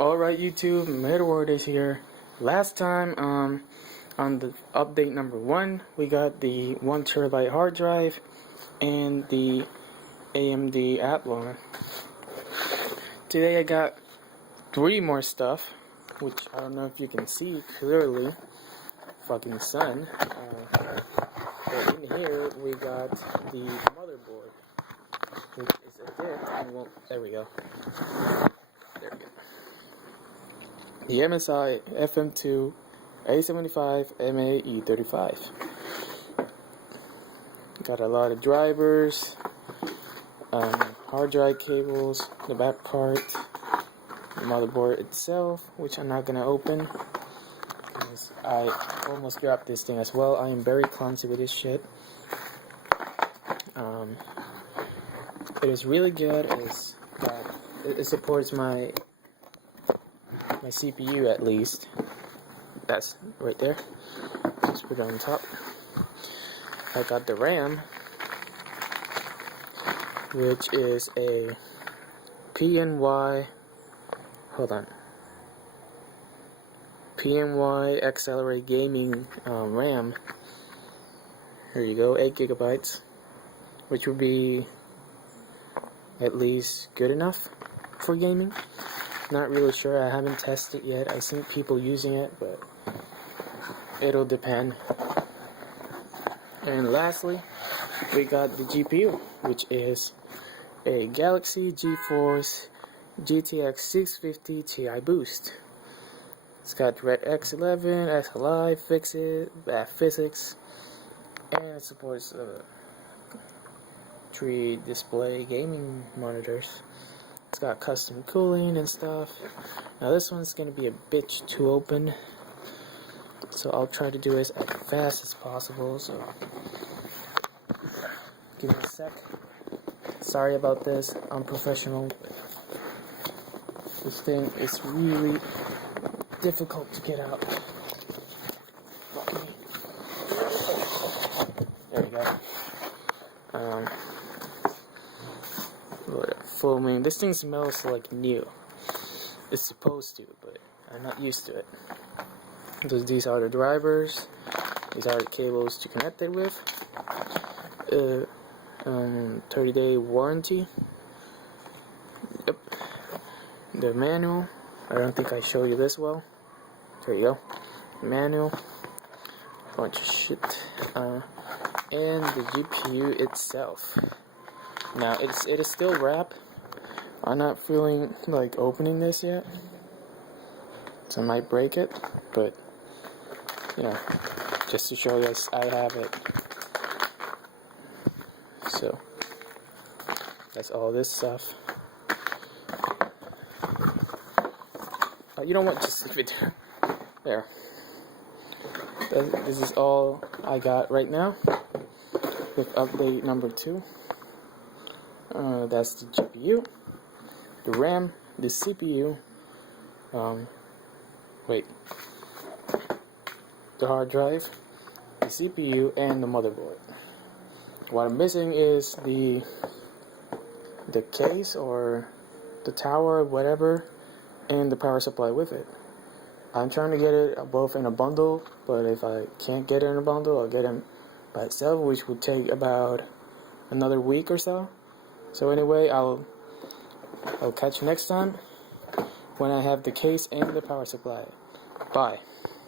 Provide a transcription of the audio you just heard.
Alright YouTube, Metarortiz here. Last time, on the update number 1, we got the 1 terabyte hard drive and the AMD Athlon. Today I got 3 more stuff, which I don't know if you can see clearly. Fucking sun. But in here we got the motherboard, which is a bit, and there we go. There we go. The MSI FM2 A75 MAE35. Got a lot of drivers, hard drive cables, the back part, the motherboard itself, which I'm not gonna open because I almost dropped this thing as well. I am very clumsy with this shit. It is really good. It supports my CPU at least. That's right there. Just put it on top. I got the RAM, which is a PNY Accelerate Gaming RAM. Here you go, 8 gigabytes, which would be at least good enough for gaming. Not really sure, I haven't tested it yet. I've seen people using it, but it'll depend. And lastly, we got the GPU, which is a Galaxy GeForce GTX 650 Ti Boost. It's got DirectX 11, XLI, physics, and it supports 3 display gaming monitors. It's got custom cooling and stuff. Now this one's gonna be a bitch to open, so I'll try to do this as fast as possible. So give me a sec. Sorry about this, I'm professional. This thing is really difficult to get out. There we go. Foaming. This thing smells like new. It's supposed to, but I'm not used to it. These are the drivers. These are the cables to connect it with. 30-day warranty. Yep. The manual. I don't think I showed you this well. There you go. Manual. Bunch of shit. And the GPU itself. Now it is still wrapped. I'm not feeling like opening this yet, so I might break it, but you know, just to show you guys I have it. So that's all this stuff. You know what? Just leave it there. This is all I got right now with update number 2. That's the GPU, the RAM, the CPU, the hard drive, the CPU, and the motherboard. What I'm missing is the case or the tower, whatever, and the power supply with it. I'm trying to get it both in a bundle, but if I can't get it in a bundle, I'll get them by itself, which would take about another week or so. So anyway, I'll catch you next time when I have the case and the power supply. Bye.